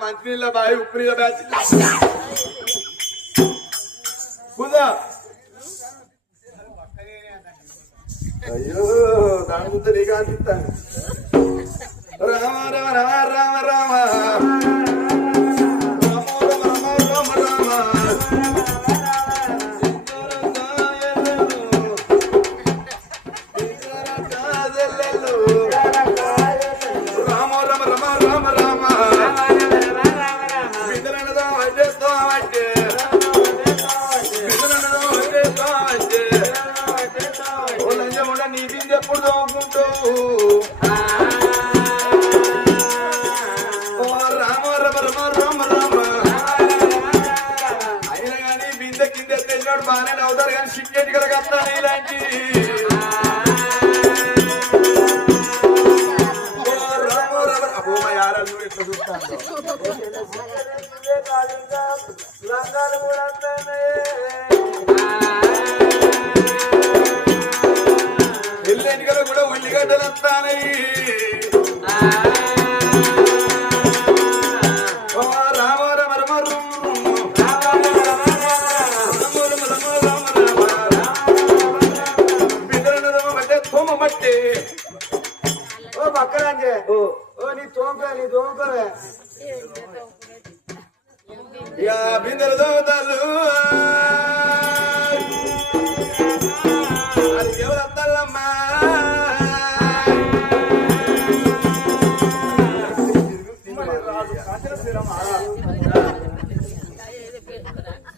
మంచినీళ్ళ బాయి ఉప్పు నీళ్ళ బ్యాచ్ అయ్యో దాని ముందు నీకు అనిపిస్తాను రామ రామ రామ రామ రామ ఎప్పుడు తోముకుంటావు రామ రమ రమ రామ రామ అయినా కానీ బిందె కింద తెచ్చినాడు బాగానే అవుతారు కానీ సిక్కెట్ కదా కప్తాను ఇలాంటి రామ రమ అపోమయాలు ఎట్లా చూస్తాను లంగాలు కూడా ఎన్నికలు కూడా ఉల్లిగడ్డలు వస్తాయి రామ రమ రమ తోమ మట్టి ఓ పక్కనే ఓ నీ తోముకోవే ఇక బిందెలు దోమతాలు అది ఎవరు వస్తారమ్మా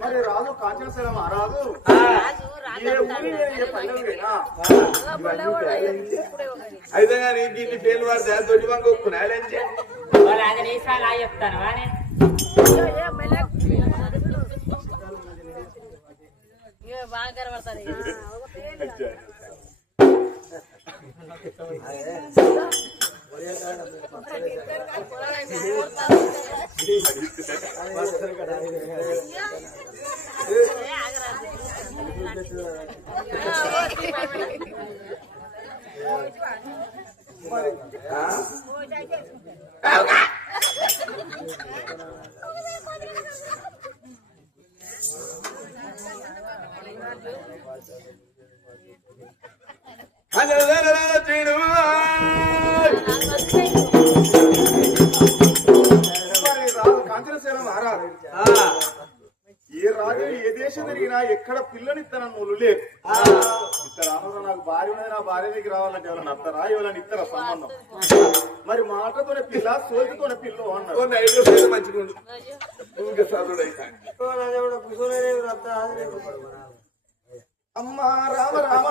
మరి రాజు కాంచనశీల మహారాజు అయితే కానీ దీన్ని పేర్లు వాడితే దొడ్డి వంక ఒప్పుకున్నాలంటే చెప్తాను బాగా కనబడతాను కాంచనశీల మహారాజు ఏ రాజు ఏ దేశం తిరిగినా ఎక్కడ పిల్లనిస్తానని నువ్వు లేదు ఇద్దరు అన్నదా నాకు భార్య ఉన్నది నా భార్య దగ్గర రావాలంటే ఎవరైనా అత్తరా ఎవరైనా ఇస్తారా సంబంధం మరి మాటతోనే పిల్ల సోకితోనే పిల్ల అన్నారు మంచిగా అమ్మా రామ రామ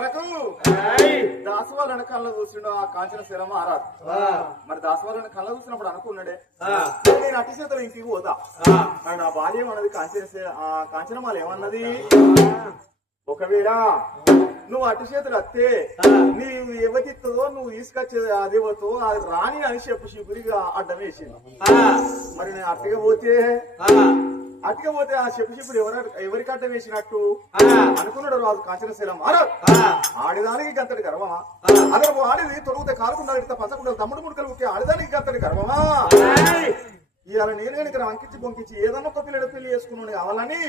వరకు దాసవాళ్ళని కళ్ళ చూసిండు ఆ కాంచన శీల మహారాజ్. మరి దాసవాళ్ళని కళ్ళ చూసినప్పుడు అనుకున్నాడే నేను అట్టి చేతులు ఇంటికి పోతా. మరి నా భార్య ఏమన్నది కాంచనమాల ఏమన్నది, ఒకవేళ నువ్వు అటు చేతులు వస్తే నీవు ఎవతిస్తుందో నువ్వు తీసుకొచ్చేది అదేవతో అది రాని అని చెప్పు శివుడిగా అడ్డం వేసింది. మరి నేను అట్టుగా పోతే ఆ శివుడు ఎవరికి అడ్డం వేసినట్టు అనుకున్నాడు రాజు కాంచనశీల మహారాజ్. ఆడదానికి గంతటి గర్వమా, అదనపు ఆడేది తొడుగుతే కాలుకుండా పచ్చకుండా తమ్ముడు ముడుకలు ఉట్టి ఆడదానికి గంతటి గర్వమా. ఇవాళ నేను కనుక వంకించి బొంకించి ఏదన్నా ఒక పిల్లడు పెళ్లి చేసుకున్నాడు కావాలని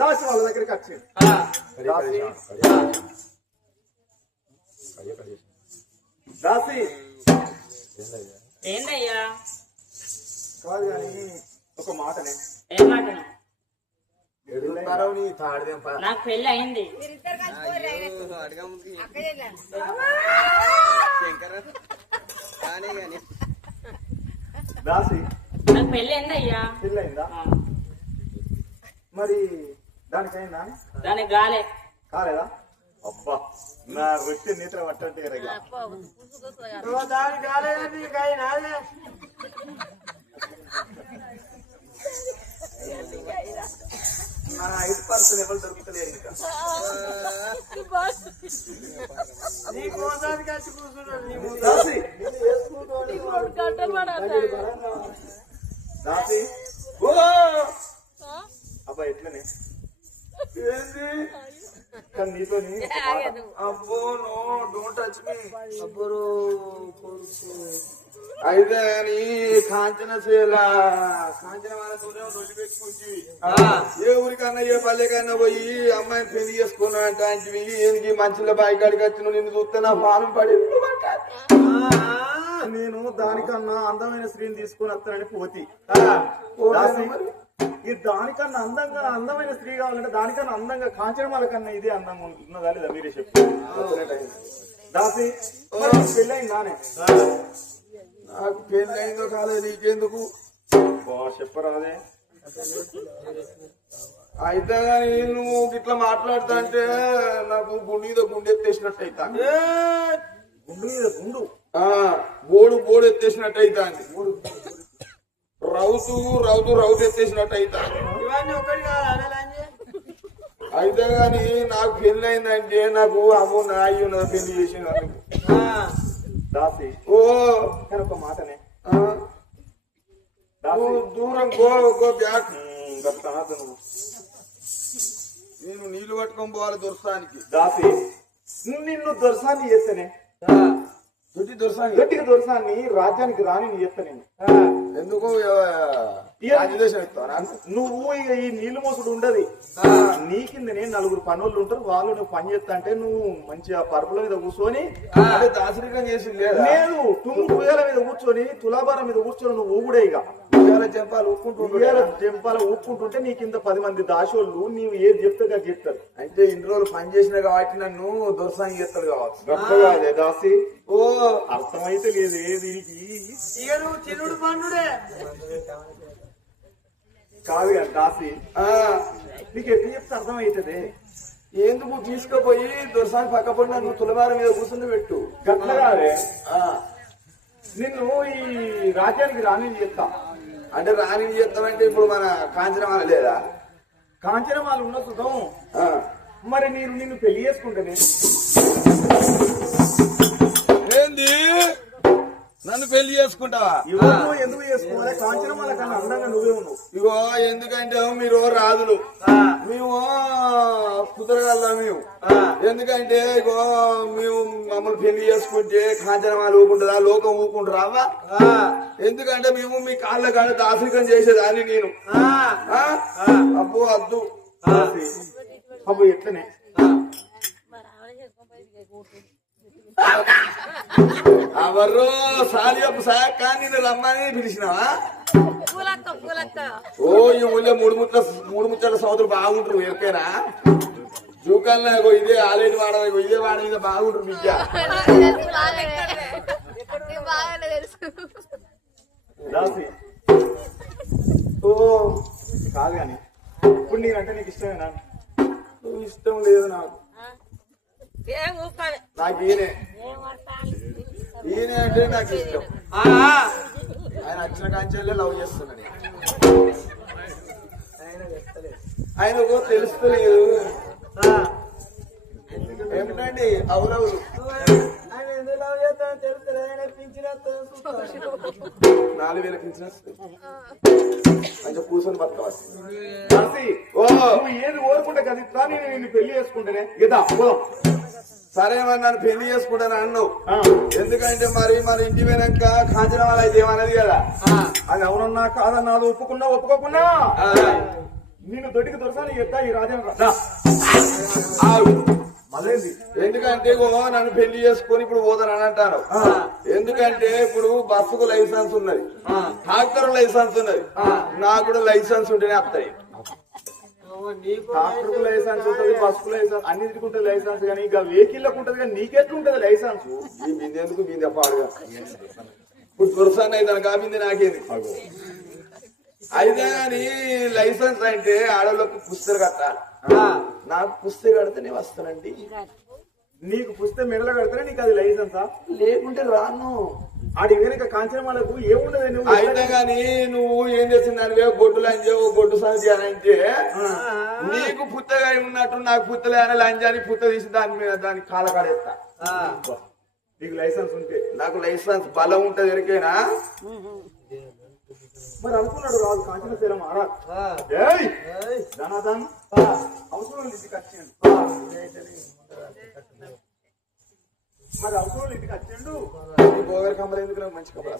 దాసి వాళ్ళ దగ్గరికి వచ్చింది. దాసి ఏందయ్యా కాదు కానీ ఒక మాటనే, ఏం మాట? నాకు పెళ్లి అయింది. దాసి నాకు పెళ్లి అయిందయ్యా. పెళ్ళి అయిందా? మరి దానికైందా? దానికి గాలే కాలేదా? అబ్బా నా వచ్చే నేత్ర పట్టంటే దాని కాలేదని నా 5% ఎవరు దొరుకుతలేదు ఇంకా. దాసి దాసి అబ్బా ఎట్లనే ఏంది కానీ నీతోని అబ్బో నో డోంట్ టచ్ మీ అబ్బరు అయితే అని కాంచనశీల వాళ్ళ దూరం వదిలిపెట్టుకుంటే ఏ ఊరికన్నా ఏ పల్లెకన్నా పోయి అమ్మాయిని పెళ్లి చేసుకున్నా అంటే ఏంటి మంచిలో బాయి కాడికి వచ్చిన నిన్ను చూస్తే నా పానం పడి నేను దానికన్నా అందమైన స్త్రీని తీసుకుని వస్తానని పోతి. ఈ దానికన్నా అందమైన స్త్రీ కావాలంటే దానికన్నా అందంగా కాంచనమాల కన్నా ఇదే అందంగా ఉన్నదా లేదా మీరే చెప్పు. దాసి పెళ్ళయిందానే? నాకు పెళ్లి అయిందో కాలేదు నీకెందుకు చెప్పరాదే. అయితే గాని నువ్వు ఇట్లా మాట్లాడుతా అంటే నాకు గుండె ఎత్తేసినట్టు అవుతా. గుండు మీద గుండు బోడు ఎత్తేసినట్టు అవుతా అండి. రౌతు ఎత్తేసినట్టు అవుతా. అయితే గాని నాకు పెళ్లి అయిందంటే నాకు అమ్మో నా అయ్యో నా పెళ్లి చేసినందుకు. దాసి ఓ కానీ ఒక మాటనే, దూరం గో బ్యాక్ నేను నీళ్లు పట్టుకొని పోవాలి దొరసానికి. దాసి నిన్ను దొరసాన్ని చేస్తేనే గట్టిగా దొరసాన్ని రాజ్యానికి రాని చెప్తా నేను. ఎందుకు నువ్వు ఇక ఈ నీళ్లు మోసుడు ఉండదు నీ కిందనే 4 పనులు ఉంటారు. వాళ్ళు నువ్వు పని చేస్తా అంటే నువ్వు మంచిగా పరుపుల మీద కూర్చొని దాసరికం చేసి లేదు తుంగు పుయ్యాల మీద కూర్చొని తులాభారం మీద కూర్చొని నువ్వు ఊగుడే ఇక జంపాలు ఊపుకుంటుంటే నీ కింద 10 మంది దాసోళ్ళు నీవు ఏది చెప్తే అది చెప్తారు. అయితే ఇన్ని రోజులు పని చేసిన కాబట్టి నన్ను దొరసానికి చేస్తాడు కావచ్చు. గొప్పగా దాసి ఓ అర్థమైతే లేదు దీనికి చిన్నుడు పండుడే కాదు కానీ దాసి నీకు ఎప్పుడు చెప్తే అర్థమవుతుంది. ఎందుకు తీసుకుపోయి దొరసానికి పక్కపడి నన్ను తులమార మీద కూర్చుని పెట్టు. గట్ల కాదే నిన్ను ఈ రాజ్యానికి రాని చెప్తా. అంటే రాని చేస్తామంటే ఇప్పుడు మన కాంచనమాల లేదా? కాంచనమాల ఉన్న సుతం మరి నిన్ను పెళ్లి చేసుకుంటేనే ఏంది నన్ను పెళ్లి చేసుకుంటావా? ఎందుకు చేసుకోవాలి? కాంచనమాల కన్నా అందంగా నువ్వే ఉన్నావు. ఇగో ఎందుకంటే మీరు రాజులు, మేము కుదరగల మేము. ఎందుకంటే ఇగో మేము మమ్మల్ని పెళ్లి చేసుకుంటే కాంచనమాల ఊకుంటుందా, లోకం ఊకుంటారావా? ఎందుకంటే మేము మీ కాళ్ళ కాళ్ళ దాసరికం చేసేదాన్ని నేను. అబ్బో వద్దు అబ్బో ఎట్లనే ఎవరో సాలియప్పు సాయకాన్ని రమ్మని పిలిచినావా? ఓ ఈ ఊళ్ళో మూడు ముచ్చల సోదరు బాగుంటారు ఎరికేనా? జూకల్లా ఇదే ఆలేటి వాడ ఇదే వాడ మీద బాగుంటారు బిడ్డ. ఓ కాదు కానీ ఇప్పుడు నేనంటే నీకు ఇష్టమేనా? ఇష్టం లేదు నాకు. ఏం ఊపాలి నాకు ఈయన అంటే నాకు ఇష్టం. ఆయన వచ్చిన కాంచెల్లే లవ్ చేస్తున్నాను. ఆయనకు తెలుస్తలేదు ఏమిటండి అవునవును 4,000 పింఛన్ అంటే కూర్చొని బతకవచ్చు. నువ్వు ఏది కోరుకుంటే కదా నేను నిన్ను పెళ్లి చేసుకుంటేనే ఇదా పోదాం. సరే మరి నన్ను పెళ్లి చేసుకుంటాను అన్నావు. ఎందుకంటే మరి మన ఇంటి పోయినాక కాంచన వాళ్ళ అయితే ఏమన్నది కదా, అది అవునన్నా కాదన్నా అది ఒప్పుకున్నా ఒప్పుకోకున్నా నేను దొడ్డికి దొరసాను ఎత్తా ఈ రాజ్యం మళ్ళీ. ఎందుకంటే నన్ను పెళ్లి చేసుకొని ఇప్పుడు పోతానని అంటారు. ఎందుకంటే ఇప్పుడు బస్సుకు లైసెన్స్ ఉన్నది, ట్రాక్టర్ లైసెన్స్ ఉన్నది, నాకు కూడా లైసెన్స్ ఉంటేనే వస్తాయి. ట్రాక్టర్ లైసెన్స్ ఉంటుంది, బస్సు లైసెన్స్, అన్నిటికి ఉంటుంది లైసెన్స్. కానీ ఇక వెహికల్లకు ఉంటుంది కానీ నీకెట్లుంటది లైసెన్స్? ఈ బిందె ఎందుకు బిందె పాడుగా ఇప్పుడు దొరసాన్ని అయితే కాబింది నాకేది అయితే కానీ లైసెన్స్ అంటే ఆడవాళ్ళకి పుస్తలు కట్టాలి. నాకు పుస్తకం కడితేనే వస్తానండి. నీకు పుస్తకం మెడలో కడితేనే నీకు అది లైసెన్సా? లేకుంటే రాను. ఆడి వెనక కాంచన వాళ్ళకు ఏముండదు. నువ్వు అయితే గాని నువ్వు ఏం చేసిందానివే గొడ్డు లంజావు గొడ్డు సంచి అని అంటే నీకు పుత్తగా ఉన్నట్టు నాకు పుత్తలే అని లంజాని పుత్త తీసి దాని మీద దానికి కాలకాడేస్తా. నీకు లైసెన్స్ ఉంటే నాకు లైసెన్స్ బలం ఉంటది ఎరికేనా? మరి అనుకున్నాడు రాదు కాంచన తీరం జనార్దన్ అవసరం ఇంటికి వచ్చాడు. మరి అవసరం ఇంటికి వచ్చాడు. గోగర కమ్మలు ఎందుకు నాకు మంచి కమ్మలు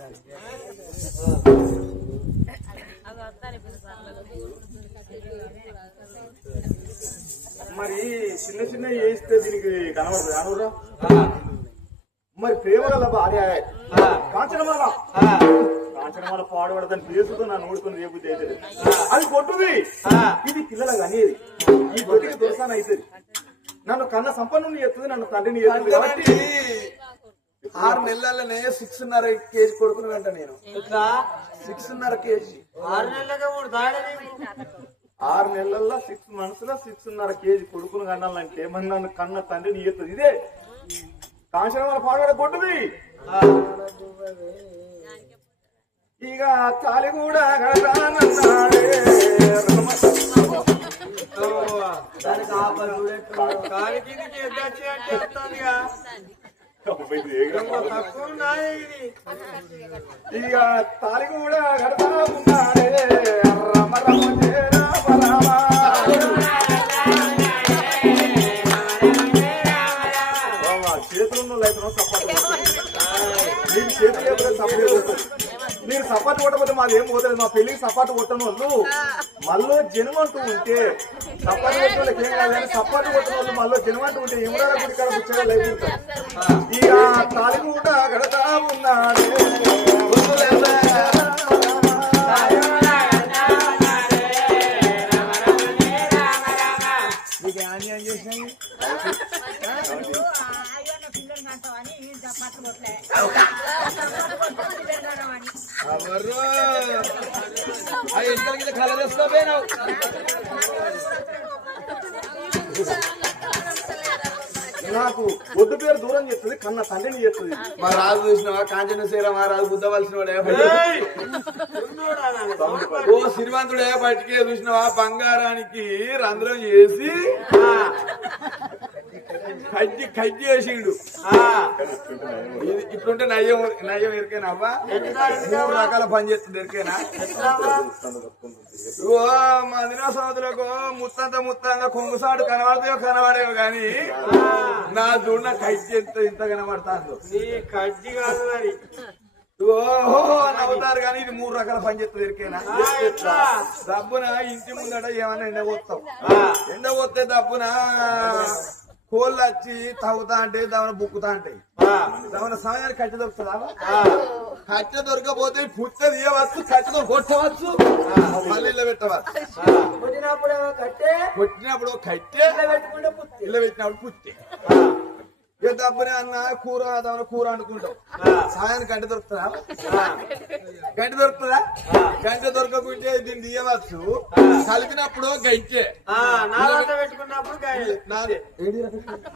మరి చిన్న చిన్న చేస్తే దీనికి కనబడుతుంది అనురా. మరి ప్రేమ గల భార్య కాంచనమాల కాంచనమాల పాడుపడదని పేరుతో నన్ను ఓడుకొని రేపు అవుతుంది. అది కొట్టుది, ఇది పిల్లలకు అనేది. ఈ కొట్టికి దోసాన అవుతుంది. నన్ను కన్న సంపన్నుని ఎత్తుంది, నన్ను తండ్రిని ఎత్తుంది. కాబట్టి 6 నెలలనే 6.5 కేజీ కొడుకున్నానంట నేను. 6.5 కేజీ 6 నెలల్లో 6 months లో 6.5 కేజీ కొడుకును కనాలంటే మరి నన్ను కన్న తండ్రిని ఎత్తుంది. ఇదే కాంచనమాల పాడుపడ కొట్టుది. ఇక తాలి కూడా కడతానన్నాడే ఇక తాలి కూడా కడతా ఉన్నాడే రమ రమ రామ రామ. చేతులు లైతే సపాటు నేను చేతులు సపోర్ట్ మీరు సపాటు కొట్టకపోతే మాది ఏం పోతుంది. మా పెళ్లికి సపాటు కొట్టని వాళ్ళు మళ్ళీ జనమంటూ ఉంటే సపాటు కొట్టిన వాళ్ళకి ఏం కాదు. కానీ సపాటు కొట్టిన వాళ్ళు మళ్ళీ జనమంటూ ఉంటే ఏమన్నా గుడి కాడ కూర్చొని లైఫ్ ఉంటారు. ఇక తాలి కూడా కడతా ఉన్నాడు. మీకు ఏం చేసినాయి ఇంటికి కళ చేసుకోపోయినావు. నాకు ఒడ్డు పేరు దూరం చేస్తుంది, కన్న తండ్రిని చేస్తుంది. మా రాజు చూసినావా కాంచన శ్రీరామ రాజు బుద్ధవలసిన వాడే ఓ శ్రీమంతుడే బయటికి చూసినావా బంగారానికి రంధ్రం చేసి కడ్డి వేసిండు. ఇట్లుంటే నయ్యం నయ్యం ఎరికేనావా? 3 రకాల పని చేస్తుంది ఎరికేనా? ఓ మా దినోత్సవతులకు ముత్తంగా కొంగుసాడు కనబడతాయో కనబడేవో గాని నా చూడ కడ్డి ఇంత కనబడతాను. నీ కడ్డి కాదు మరి. ఓహో నవ్వుతారు కానీ ఇది 3 రకాల పని చేస్తుంది ఎరికేనా? దబ్బున ఇంటి ముందట ఏమన్నా ఎండబోతే దబ్బున కోళ్ళు వచ్చి తవ్వుతా అంటే దాని బుక్కుతా అంటే దాని సమయానికి కట్టె దొరుకుతుందా? కట్టె దొరకపోతే పుట్ట తీయవచ్చు, కట్టెతో కొట్టవచ్చు, మళ్ళీ ఇళ్ళ పెట్టవచ్చు. కొట్టినప్పుడు కట్టె ఇళ్ళ పెట్టినప్పుడు పుట్టే. ఇక డబ్బునే అన్న కూర కూర అనుకుంటాం, సమయానికి కట్టె దొరుకుతుందా? గంట దొరుకుతుందా గంట దొరకకుంటే దీన్ని తీయవచ్చు కలిపినప్పుడు గంటే నాదంతా పెట్టుకున్నప్పుడు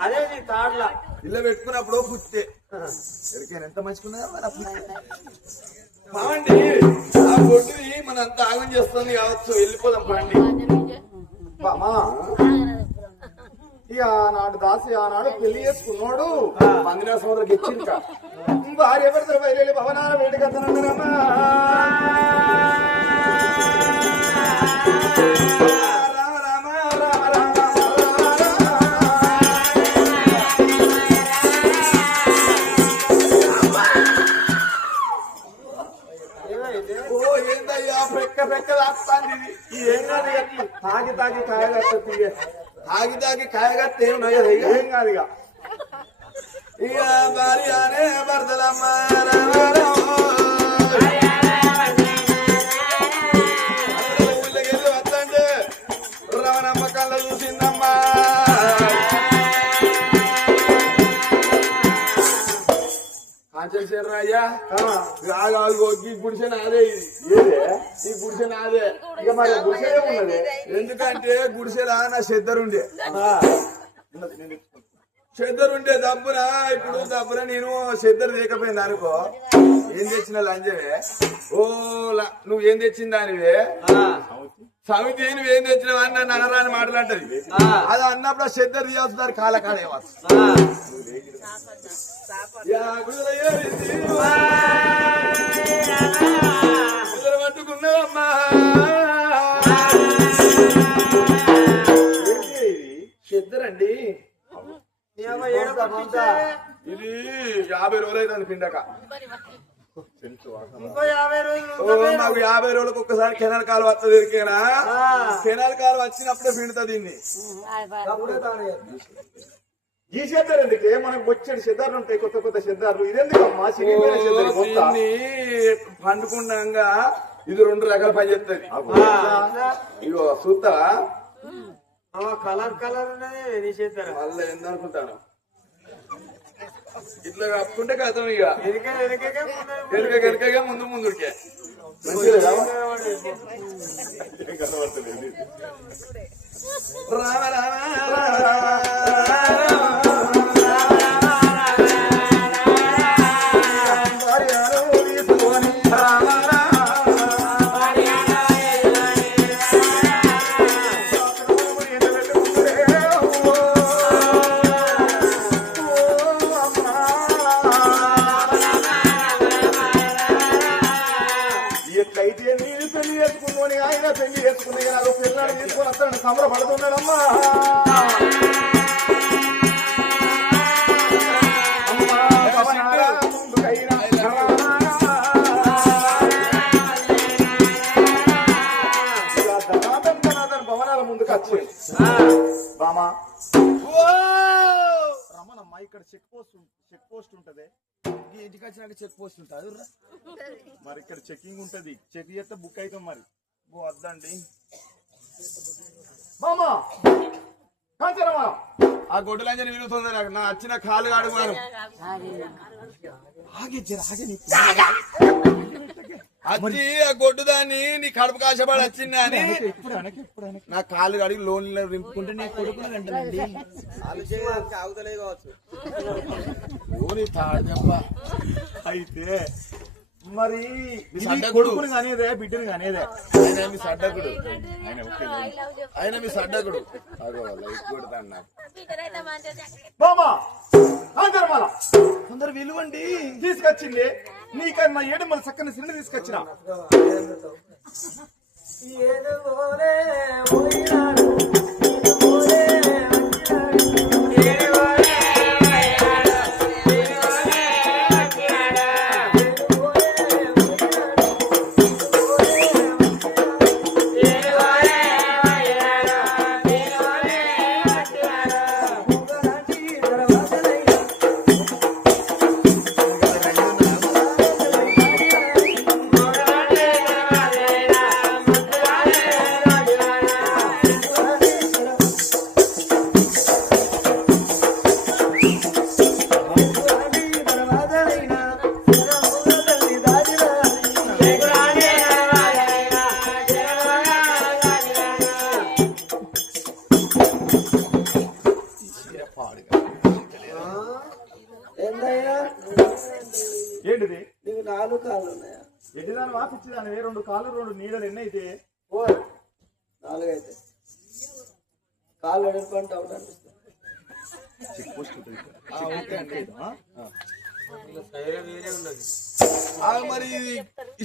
అదే నీ తాడ్లా ఇల్లు పెట్టుకున్నప్పుడు పుట్టే ఎరికైనా ఎంత మంచుకున్నా బావండి ఆ బొడ్డుని మన అంత ఆగం చేస్తుంది కావచ్చు వెళ్ళిపోదాం పండి బామా ఇక ఆనాడు దాసి ఆనాడు పెళ్లి చేసుకున్నాడు 12 సంవత్సరాలకి ఇచ్చింక భార్య పెడతారు బయలు భవనాల వేడికత్తనమ్మా రామ రామ రామ రామ ఓ ఏందయ్యా పెక్క పెక్క లాస్తాంది ఇది ఏం కాదు ఇక తాగి తాగి కాయగత్త తాగి తాగి కాయగత్తే ఏం కాదు ఇక భార్యనే భర్తలమ్మ ఊళ్ళకెళ్ళి వద్దండి రమణమ్మ కళ్ళ చూసిందమ్మా కాంచన అయ్యా ఈ గుడిసె నాదే ఇది ఏదే ఈ గుడిసె నాదే ఇక మరి గుడిసె ఉన్నది ఎందుకంటే గుడిసెలా నా చెద్దరుండే చెద్దరుండే దబ్బున ఇప్పుడు దబ్బున నేను చెద్దరు లేకపోయింది అనుకో ఏం తెచ్చిన లంజమే ఓ నువ్వేం తెచ్చింది దానివే సమితి నువ్వేం తెచ్చినావు అని నన్ను అనరాని మాట్లాడుతుంది అది అన్నప్పుడు ఆ చెద్దరు తీయవచ్చు దాని కాల కాడేవచ్చు పట్టుకున్నావమ్మా చెద్దరండి ఇది 50 రోజులు అయితే పిండక ఇంకో 50 రోజులు మాకు 50 రోజులకు ఒక్కసారి కెనాల్ కాలు వస్తుంది ఎరికేనా కెనాల్ కాలు వచ్చినప్పుడే పిండుతా దీన్ని ఈ సిద్ధారు ఎందుకు మనకు వచ్చాడు సిద్ధార్లు ఉంటాయి కొత్త కొత్త సిద్ధార్లు ఇదెందుకు అమ్మా దీన్ని పండుకుండగా ఇది 2 రకాల పని చేస్తుంది ఇగో చూస్తా కలర్ కలర్ ఉన్నది నీ చేస్తారు మళ్ళీ ఏందనుకుంటాను ఇట్లా కప్పుకుంటే కథం ఇక ఎనకగా ముందు ముందుకే రామ రామ సంబరపడుతున్నాడమ్మా భవనాల ముందుకు వచ్చి బామా రమణమ్మా ఇక్కడ చెక్ పోస్ట్ ఉంటది ఇంటికి వచ్చినాక చెక్ పోస్ట్ ఉంటుంది మరి ఇక్కడ చెకింగ్ ఉంటది చెక్ చేస్తే బుక్ అవుతాం మరి వద్దండి మామా కాంచనమా ఆ గొడ్డు లంజని విరుగుతుంది నాకు నా వచ్చిన కాలు అడుగుతాను వచ్చి ఆ గొడ్డు దాన్ని నీ కడుపు కాశపడి వచ్చింది అని నా కాలు అడిగి లోన్లో రింపుకుంటే నీ కొడుకుని వెంటనండి లోని తాడబ్బ అయితే మరి సడ్డకుడు. కొడుకుని కానేదే బిడ్డని కానేదే ఆయన మీ సడ్డకుడు ఆయన ఓకే ఆయన మీ సడ్డకుడు అగో లైట్ కొడతాను నాకు బామా కాంచనమాల కొందరు విలువండి తీసుకొచ్చింది నీకన్నా ఏడు మన చక్కని సిరిని తీసుకొచ్చిన ఏందయ్యా ఏంటిది నీకు 4 కాళ్ళు ఉన్నాయా? ఎడ్డిదాని వాపిచ్చిదాని 2 కాళ్ళు 2 నీడలు ఎన్నైతే ఓ 4 అయితే కాళ్ళు ఎడుకుంటే డౌట్ అనిపిస్తుంది. వేరే ఉన్నది మరి ఈ